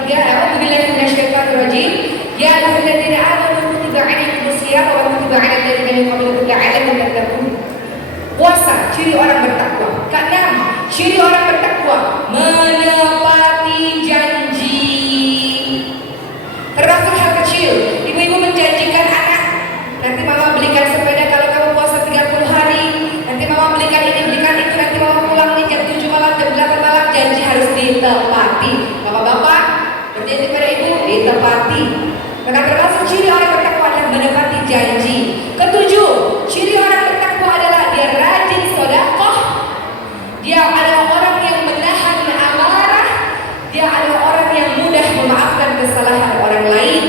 183, A'udzubillahi minasyaitonir rajim. Ya ayyuhalladzina amanu kutiba 'alaikumus shiyam wa kutiba 'alal ladzina min qablikum la'allakum tattaqun. Puasa, ciri orang bertakwa. Keenam, ciri orang bertakwa menepati janji. Termasuk hal kecil, ibu-ibu menjanjikan anak, nanti mama belikan sepeda kalau kamu puasa 30 hari, nanti mama belikan ini, belikan itu, nanti mama pulang nih jam 7 malam, jam 8 malam, janji harus ditepati. Bapak-bapak berjanji pada ibu, ditepati. Maka termasuk ciri orang bertakwa adalah menepati janji. Ketujuh, ciri orang bertakwa adalah dia rajin sedekah. Dia adalah orang yang menahan amarah. Dia adalah orang yang mudah memaafkan kesalahan orang lain.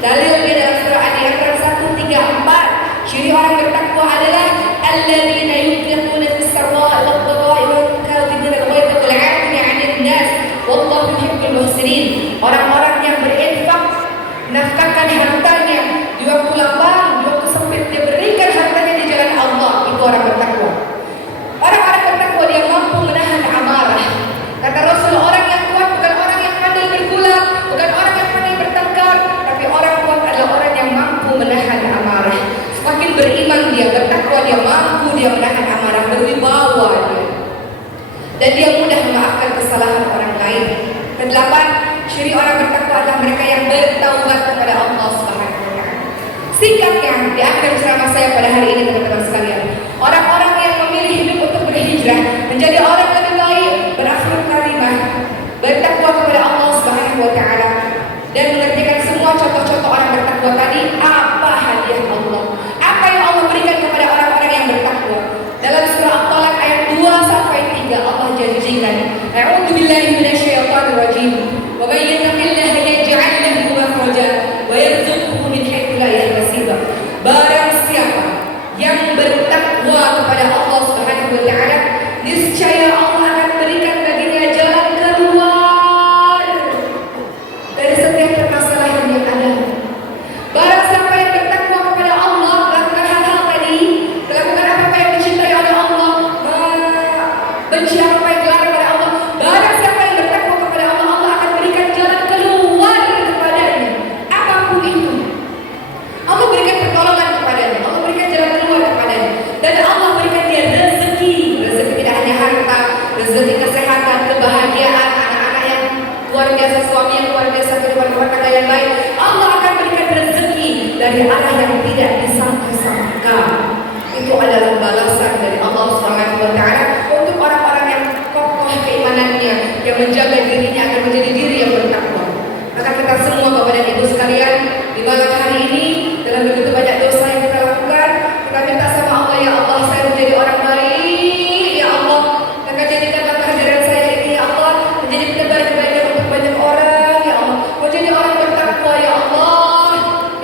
Dalilnya dalam surah Al-Imran 134. Ciri orang bertakwa adalah alladzina yunfiquna fis-sarra'i wad-dharra'i wal-kadhibina al-ghayza wal-'afina 'anil nas wallahu yuhibbul muhsinin. Orang-orang yang berinfak, menafkahkan hartanya di waktu lapang, di waktu sempit, dia berikan hartanya di jalan Allah. Itu orang bertakwa. Orang-orang bertakwa dia mampu menahan amarah. Kata Rasul, orang yang kuat bukan orang yang pandai bergulat, bukan orang yang pandai bertengkar, tapi orang kuat adalah orang yang mampu menahan amarah. Semakin beriman dia, bertakwa dia, mampu dia menahan amarah, berwibawa dia, dan dia mudah memaafkan kesalahan orang lain. Kedelapan, ciri orang bertakwa adalah mereka yang bertaubat kepada Allah Subhanahu wa Ta'ala. Singkatnya, di akhir ceramah saya pada hari ini, teman-teman sekalian, orang-orang yang memilih hidup untuk berhijrah menjadi orang lebih baik, berakhlak karimah, bertakwa kepada Allah Subhanahu wa Ta'ala, dan mengerjakan semua contoh-contoh orang bertakwa tadi. Apa hadiah Allah? Apa yang Allah berikan kepada orang-orang yang bertakwa? Dalam surah At-Talaq ayat 2 sampai 3 Allah janjikan, A'udzubillahi minasyaitonir rajim. Wa may yattaqillaha yaj'al lahu makhraja wa yarzuqhu min haitsu la yahtasib. Barang siapa yang bertakwa kepada Allah Subhanahu wa Ta'ala, niscaya Allah akan berikan baginya jalan keluar dari setiap permasalahan yang ada. Barang siapa yang bertakwa kepada Allah, melakukan hal-hal tadi, telah Benci apa yang dilarang oleh Allah. Barang siapa yang bertakwa kepada Allah, Allah akan berikan jalan keluar kepadanya. Apapun itu. Allah berikan pertolongan kepadanya. Allah berikan jalan keluar kepadanya. Dan Allah berikan dia rezeki. Rezeki tidak hanya harta, rezeki kesehatan, kebahagiaan, anak-anak yang luar biasa, suami yang luar biasa, kehidupan rumah tangga yang baik. Allah akan berikan rezeki dari arah yang tidak disangka-sangka. Itu adalah balasan dari Allah Subhanahu wa taala untuk orang-orang yang kokoh keimanannya, yang menjaga dirinya agar menjadi diri yang bertakwa. Maka kita semua Bapak dan Ibu sekalian, di malam hari ini dalam begitu banyak dosa yang kita lakukan, kita minta sama Allah, ya Allah, saya menjadi orang baik, ya Allah, maka jadikanlah kehadiran saya ini, ya Allah, menjadi penebar kebaikan untuk banyak orang, ya Allah, menjadi orang bertakwa, ya Allah,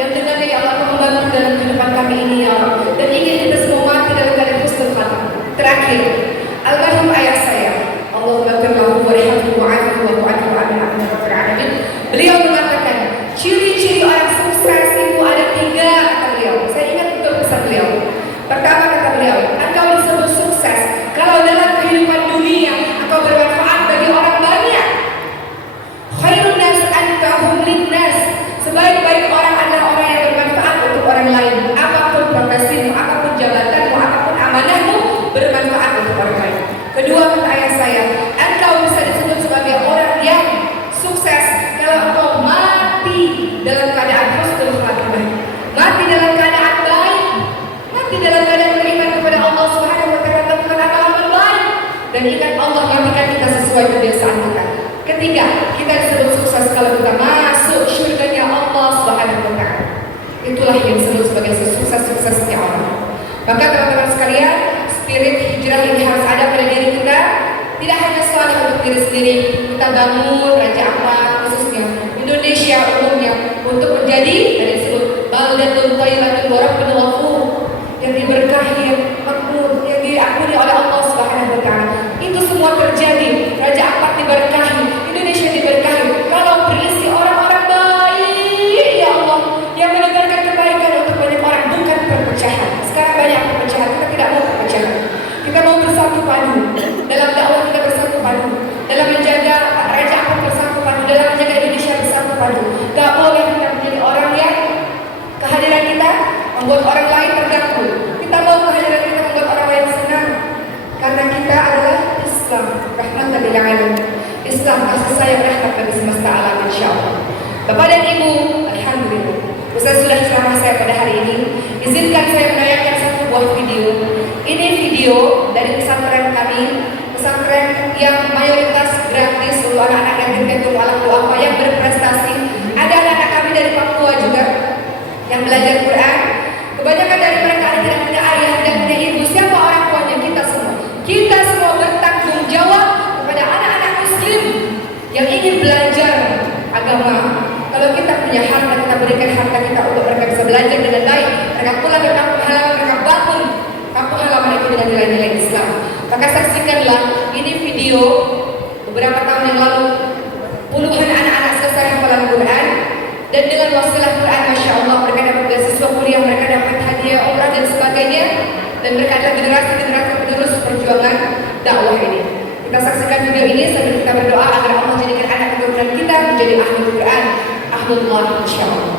yang dengannya ya Allah membantu dalam kehidupan kami ini, ya Allah, dan ingin kita semua mati dalam keadaan husnul khatimah. Terakhir, almarhum ayah saya, Allahumma firlahu warhamhu wa'afu wa'afu wa'afu alamin. Beliau mengatakan, ciri-ciri orang sukses itu ada 3, kata beliau. Saya ingat betul pesan beliau. Pertama, kata beliau, engkau disebut sukses kalau dalam kehidupan dunia engkau bermanfaat bagi orang banyak. Khairun nas anfa'uhum linnas. Sebaik-baik orang adalah orang yang bermanfaat untuk orang lain. Apapun profesimu, apapun jabatanmu, apapun amanahmu, bermanfaat untuk orang lain. Kedua, kata ayah saya, engkau bisa disebut sebagai orang yang sukses kalau engkau mati dalam keadaan husnul khatimah, mati dalam keadaan baik, mati dalam keadaan beriman kepada Allah Subhanahu wa taala, melakukan amalan baik, dan ingat Allah matikan kita sesuai kebiasaan kita. Ketiga, kita disebut sukses kalau kita masuk syurganya Allah Subhanahu wa taala. Itulah yang disebut sebagai sukses-suksesnya orang. Maka teman-teman sekalian, spirit hijrah ini harus ada pada diri kita. Tidak hanya soal untuk diri sendiri, kita bangun Raja Ampat khususnya, Indonesia umumnya, untuk menjadi yang disebut baldatun thayyibatun wa rabbun ghafur, yang diberkahi, yang makmur, yang diampuni oleh Allah Subhanahu wa taala. Itu semua terjadi. Raja Ampat diberkahi, Indonesia diberkahi kalau berisi orang-orang baik, ya Allah, yang menebarkan kebaikan untuk banyak orang, bukan perpecahan. Sekarang banyak perpecahan, kita tidak mau perpecahan. Kita mau bersatu padu dalam dakwah, kita bersatu padu dalam menjaga Raja Ampat, bersatu padu dalam menjaga Indonesia, bersatu padu. Gak boleh kita menjadi orang yang kehadiran kita membuat orang lain terganggu. Kita mau kehadiran kita membuat orang lain senang, karena kita adalah Islam, rahmatan lil alamin. Islam kasih sayang, rahmat bagi semesta alam, insyaallah. Bapak dan Ibu, alhamdulillah, usai sudah ceramah saya pada hari ini, izinkan saya menayangkan satu buah video. Ini video dari pesantren kami, pesantren yang mayoritas gratis untuk anak-anak yang tertentu alam doa yang berprestasi. Ada anak-anak kami dari Papua juga yang belajar Quran. Kebanyakan dari mereka ada tidak punya ayah, tidak punya ibu. Siapa orang tuanya? Kita semua. Kita semua bertanggung jawab kepada anak-anak Muslim yang ingin belajar agama. Kalau kita punya harta, kita berikan harta kita untuk mereka bisa belajar dengan baik. Mereka pulang ke kampung halaman, mereka bangun kampung halaman itu dengan nilai-nilai Islam. Maka saksikanlah ini video beberapa tahun yang lalu, puluhan anak-anak selesai hafalan Quran, dan dengan wasilah Quran, masya Allah, mereka dapat beasiswa kuliah, mereka dapat hadiah umrah dan sebagainya, dan mereka adalah generasi-generasi penerus perjuangan dakwah ini. Kita saksikan video ini sambil kita berdoa agar Allah jadikan anak keturunan kita menjadi ahlul Quran, ahlullah, insya Allah.